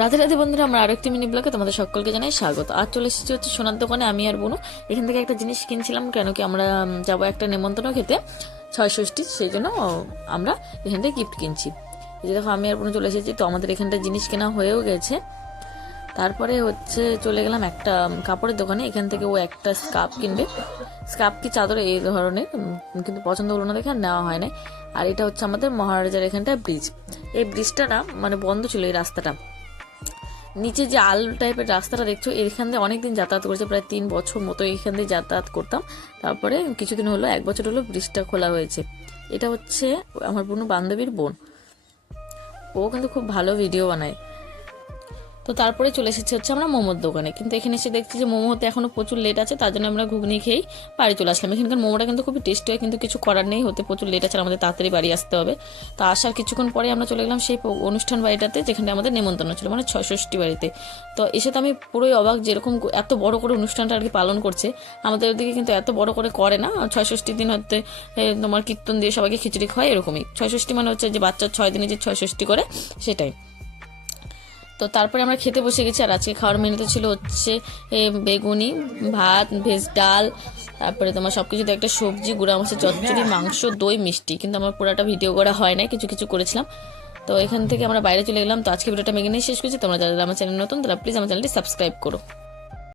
রাধে রাধে বন্ধুরা, আমরা আরেকটি মিনি ব্লগে তোমাদের সকলকে জানাই স্বাগত। আজ চলে এসেছি হচ্ছে সোনার দোকানে, আমি আর বোনু। এখান থেকে একটা জিনিস কিনছিলাম, কেন কি আমরা যাবো একটা নেমন্তন্ন খেতে, ৬ষষ্ঠী, সেই জন্য আমরা এখান থেকে গিফট কিনছি। এই যে দেখো, আমি আর বোনু চলে এসেছি, তো আমাদের এখানটা জিনিস কেনা হয়েও গেছে। তারপরে হচ্ছে চলে গেলাম একটা কাপড়ের দোকানে, এখান থেকে ও একটা স্কার্ফ কিনবে, স্কার্ফ কি চাদর এই ধরনের, কিন্তু পছন্দ হলো না দেখে আর নেওয়া হয় না। আর এটা হচ্ছে আমাদের মহারাজার এখানটা ব্রিজ। এই ব্রিজটা না মানে বন্ধ ছিল, এই রাস্তাটা নিচে যে আল টাইপের রাস্তাটা দেখছো, এখান দিয়ে অনেকদিন যাতায়াত করেছে, প্রায় 3 বছর মতো এখান দিয়ে যাতায়াত করতাম। তারপরে কিছুদিন হলো, 1 বছর হলো ব্রিজটা খোলা হয়েছে। এটা হচ্ছে আমার বোন বান্ধবীর বোন, ও কিন্তু খুব ভালো ভিডিও বানায়। তো তারপরে চলে এসেছি হচ্ছে আমরা মোমোর দোকানে, কিন্তু এখানে এসে দেখছি যে মোমো হতে এখনো প্রচুর লেট আছে, তার জন্য আমরা ঘুগনি খেয়েই বাড়ি চলে আসলাম। এখানকার মোমোটা কিন্তু খুবই টেস্টি হয়, কিন্তু কিছু করার নেই, হতে প্রচুর লেট আছে, আমাদের তাড়াতাড়ি বাড়ি আসতে হবে। তো আসার কিছুক্ষণ পরে আমরা চলে গেলাম সেই অনুষ্ঠান বাড়িটাতে, যেখানে আমাদের নেমন্তন্ন ছিল, মানে ৬ষষ্ঠী বাড়িতে। তো এসে তো আমি পুরোই অবাক, যেরকম এত বড় করে অনুষ্ঠানটা আর কি পালন করছে। আমাদের ওদিকে কিন্তু এত বড় করে করে না। ৬ষষ্ঠীর দিন হচ্ছে তোমার কীর্তন দিয়ে সবাইকে খিচুড়ি খাওয়ায়, এরকমই। ৬ষষ্ঠী মানে হচ্ছে যে বাচ্চার 6 দিনে যে ৬ষষ্ঠী করে, সেটাই। তো তারপরে আমরা খেতে বসে গেছি, আর আজকে খাওয়ার মেনুতে ছিল হচ্ছে বেগুনি, ভাত, ভেজ ডাল, তারপরে তোমার সব কিছুতে একটা সবজি, গুঁড়া মাছের চচ্চড়ি, মাংস, দই, মিষ্টি। কিন্তু আমার পুরোটা ভিডিও করা হয় না, কিছু কিছু করেছিলাম। তো এখান থেকে আমরা বাইরে চলে গেলাম। তো আজকে ভিডিওটা মেগে নিয়ে শেষ করছি। তোমরা যারা আমার চ্যানেল নতুন, তারা প্লিজ আমার চ্যানেলটি সাবস্ক্রাইব করো।